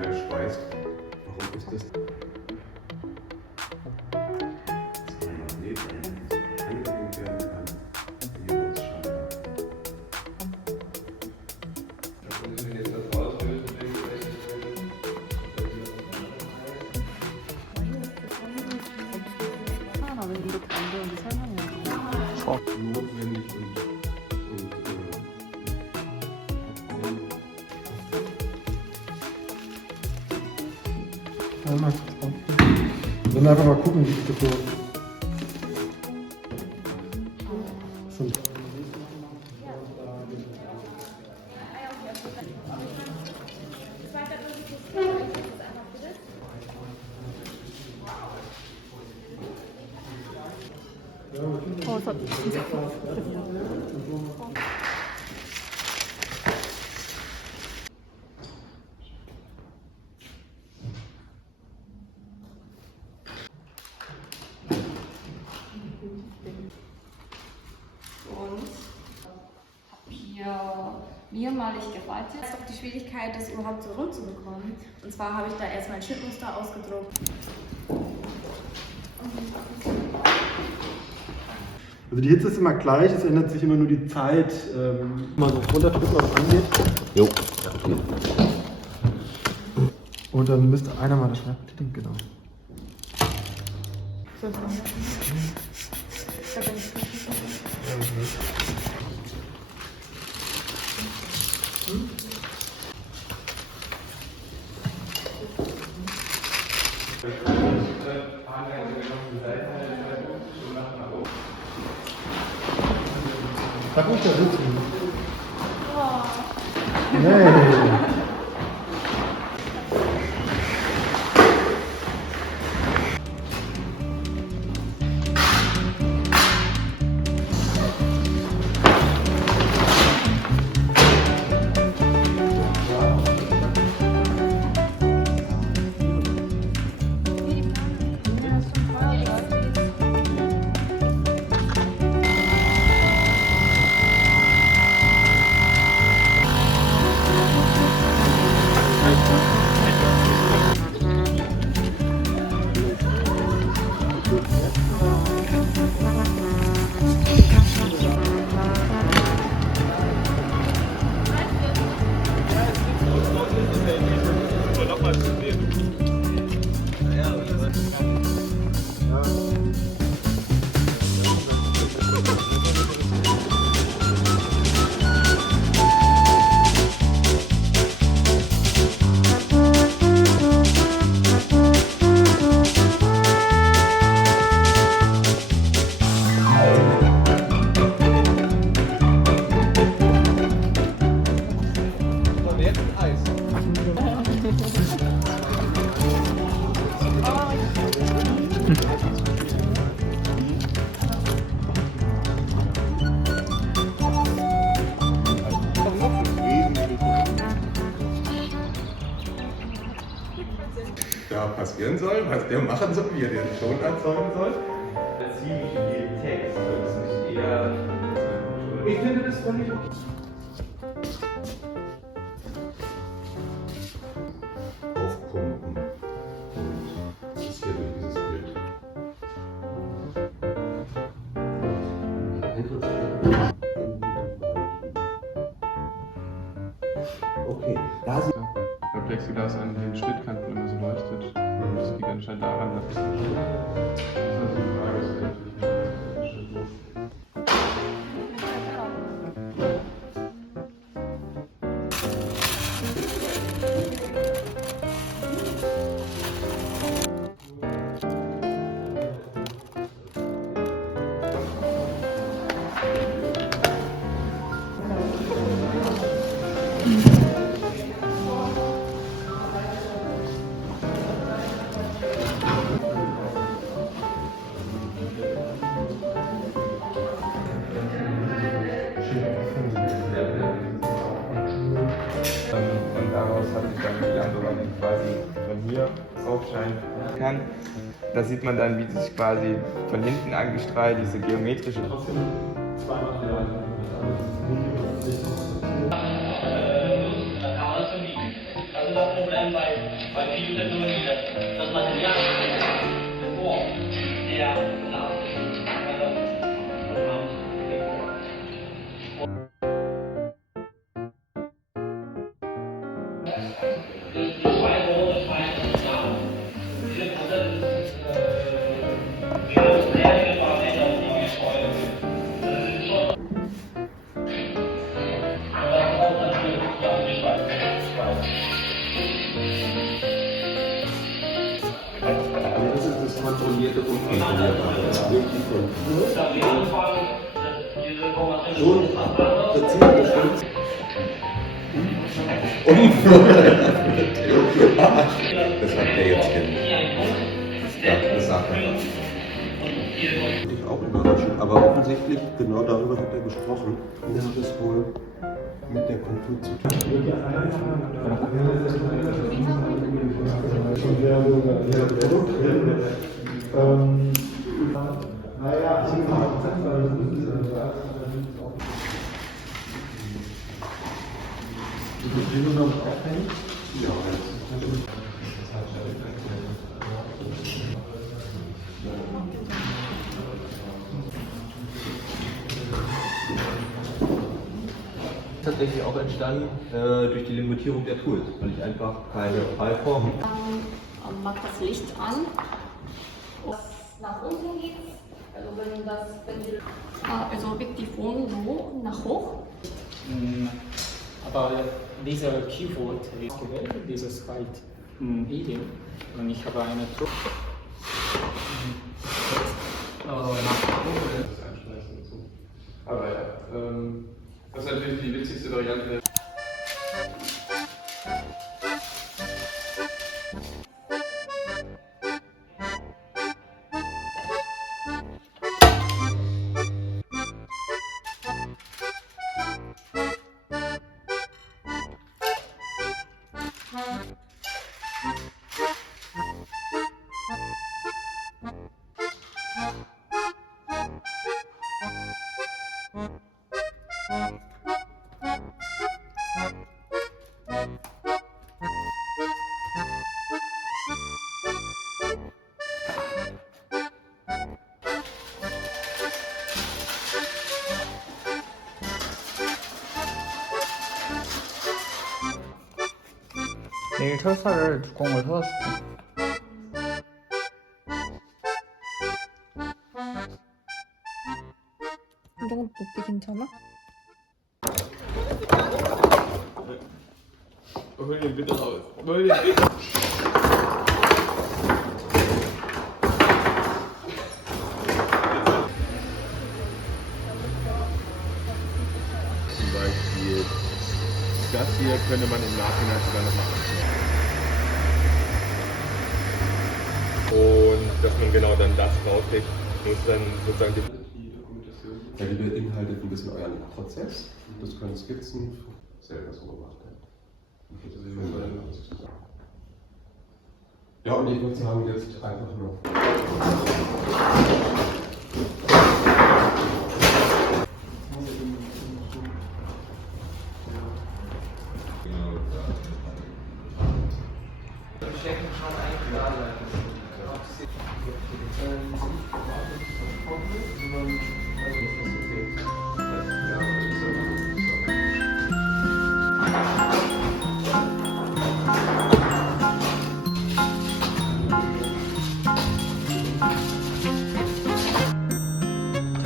schnell schweißt. Warum ist das? Notwendig Dann einfach mal gucken, wie das so. Mehrmalig gewaltet. Das ist doch die Schwierigkeit, das überhaupt so rund zu bekommen. Und zwar habe ich da erstmal ein Schnittmuster ausgedruckt. Also die Hitze ist immer gleich, es ändert sich immer nur die Zeit. Mal so runterdrücken, was angeht. Jo, ja, okay. Und dann müsste einer mal das Schreibtisch, genau. Sag ruhig da sitzen. Hey. da passieren soll, was der machen soll, wie er den Ton erzeugen soll. Ziemlich viel Text, das ist eher. Ich finde das völlig okay. Aufpumpen. Und das ist hier durch dieses Bild. Okay, da sind Weil Plexiglas an den Schnittkanten immer so leuchtet. Und das liegt anscheinend daran, dass das ist also die Frage, ist natürlich und daraus hat sich dann die Andorra quasi von hier aufscheinen kann. Da sieht man dann, wie sich quasi von hinten angestrahlt diese geometrische. ist das Problem bei vielen Technologien, das Material, bevor der Das ist das kontrollierte, unkontrollierbare. Das ist wirklich Schon präzise bestimmt. Das hat der jetzt hin. Ja, das sagt er. Ich auch überraschend. Aber offensichtlich, genau darüber hat er gesprochen. Und das hat es wohl mit der Kultur zu tun. Tatsächlich auch entstanden durch die Limitierung der Tools, weil ich einfach keine Fallform. Dann macht das Licht an. Nach unten geht, also wenn das Pendel, also wird die Phone so nach hoch. Aber dieser Keyboard ist gewählt, dieses halt Medium. Und ich habe eine Druck. Aber ja, das ist natürlich die witzigste Variante. 내일 철사를 두꺼운 걸 사다 줄게. 이런 것도 높이 괜찮아? Hol den bitte raus. Hol den bitte. Zum Beispiel das hier könnte man im Nachhinein sogar noch machen. Und dass man genau dann das rauskriegt, muss dann sozusagen die Dokumentation. Ja, die beinhaltet ein bisschen euren Prozess. Das können Skizzen selber so gemacht werden. Ja, und ich würde sagen, jetzt einfach nur.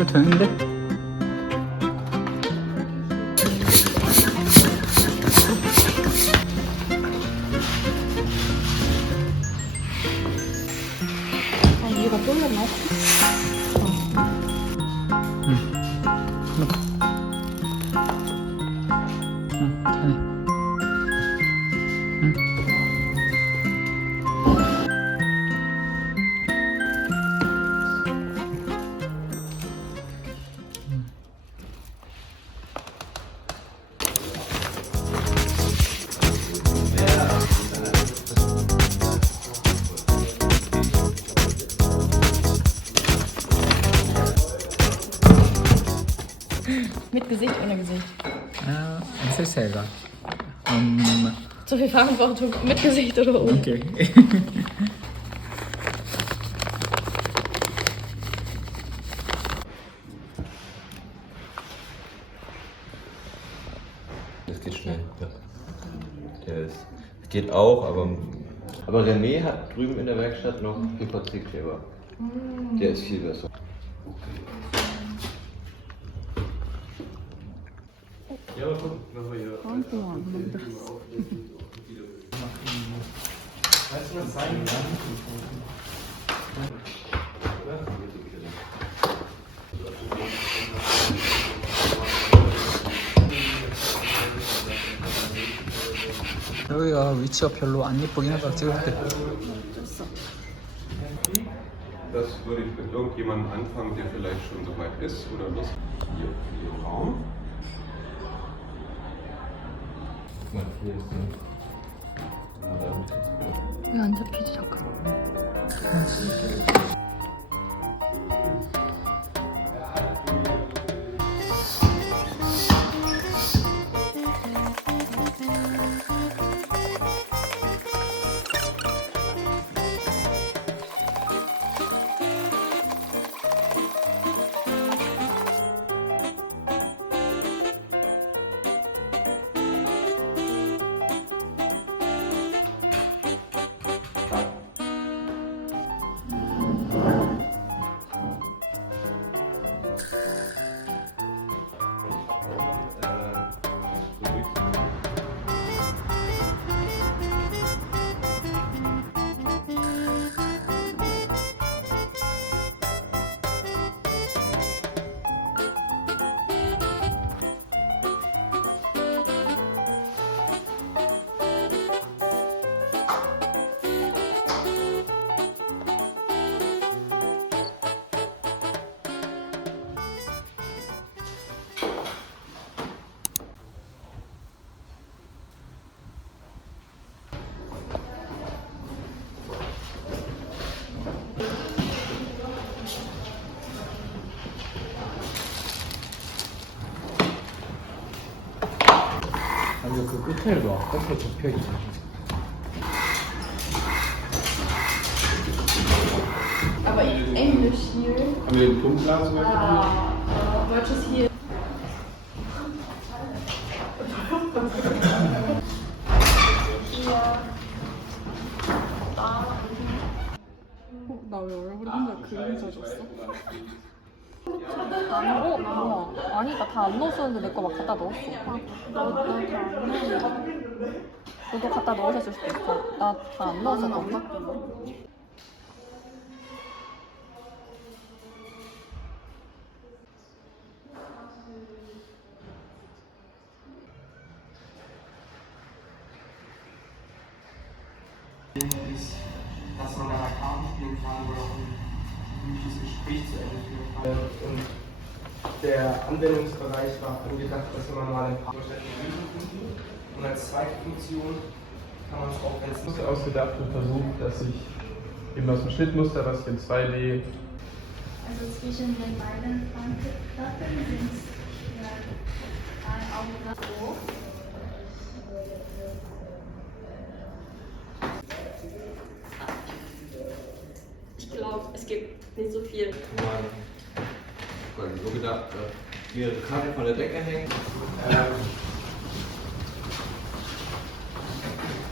잘 되는데? 얘가 쫄렸나? 잘해. Mit Gesicht, ohne Gesicht. Es ist egal. Zu viel Verantwortung mit Gesicht oder ohne? Okay. Das geht schnell. Ja. Geht auch, aber René hat drüben in der Werkstatt noch PVC-Kleber. Der ist viel besser. Ja, aber guck, was wir hier. Weißt du, was sein kann? 여기가 위치가 별로 안 예쁘긴 하다 찍을 때. Das würde ich mit irgendjemandem anfangen, der vielleicht schon so weit ist oder Lust. Hier Raum. 왜 안 잡히지 잠깐. 아니 그 끝에도 거꾸로 접혀 있잖아. Aber Englisch hier. Haben wir den Punktglas? Deutsches hier. 나 왜 얼굴에 혼자 그림 써줬어? 안 넣어? 뭐야? 아니 나 다 안 넣었었는데 내 거 막 갖다 넣었어. 너도 갖다 넣으셨을 수도 있어. 나 다 안 넣었었거든. Dass man da Karten spielen kann oder auch ein gemütliches Gespräch zu Ende führen kann. Und der Anwendungsbereich war angedacht, dass man mal ein paar Lösungen finden. Und als zweite Funktion kann man es auch, wenn es nicht ausgedacht und versucht, dass ich eben aus dem Schnittmuster, was ich in 2D. Also zwischen den beiden Platten sind auch so. Ich glaube, es gibt nicht so viel. So gedacht, mehrere Karten von der Decke hängen.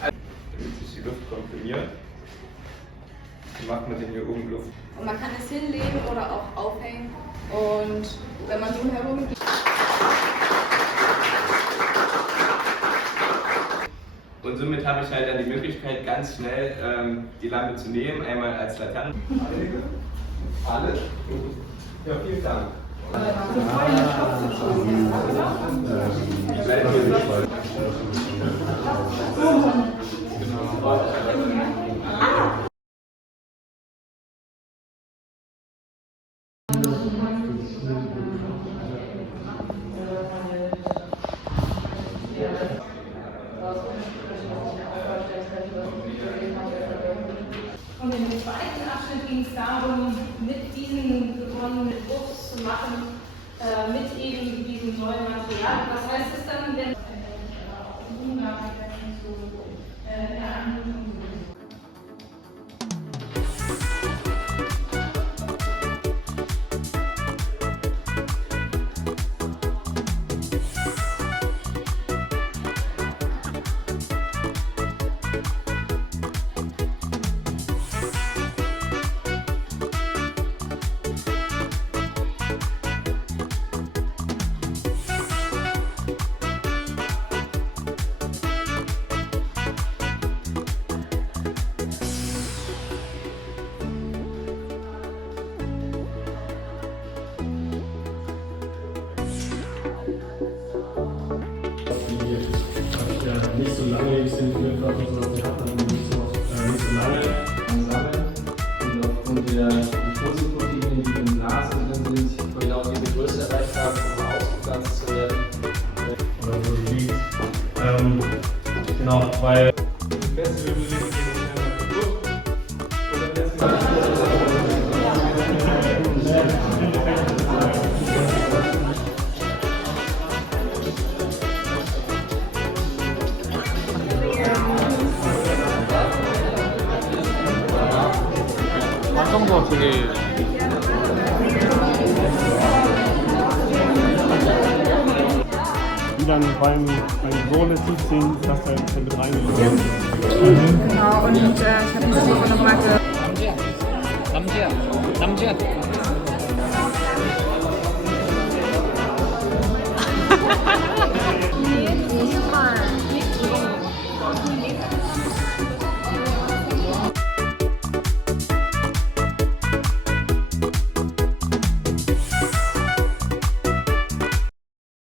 Damit sich die Luft komprimiert. Dann macht man den hier oben Luft. Und man kann es hinlegen oder auch aufhängen. Und wenn man so herumgeht. Und somit habe ich halt dann die Möglichkeit, ganz schnell die Lampe zu nehmen, einmal als Laterne. Alle? Ja, vielen Dank. Ich werde hier nicht voll. Und im zweiten Abschnitt ging es darum, mit diesen gewonnenen Drucks zu machen, mit eben diesem neuen Material. Was heißt es dann, wenn Die nicht so langlebig sind für den Körper, sondern sie hat dann nicht so lange ansammeln. Und aufgrund der Liposeproteine, die im Glas drin sind, genau diese Größe erreicht haben, um ausgepflanzt zu werden. oder so die liegt. Genau, weil die Festival liegt in 완성도 되게 die dann beim Sohle ziehen, dass da mit reingegangen Genau, und ich habe diese Woche nochmal 남지야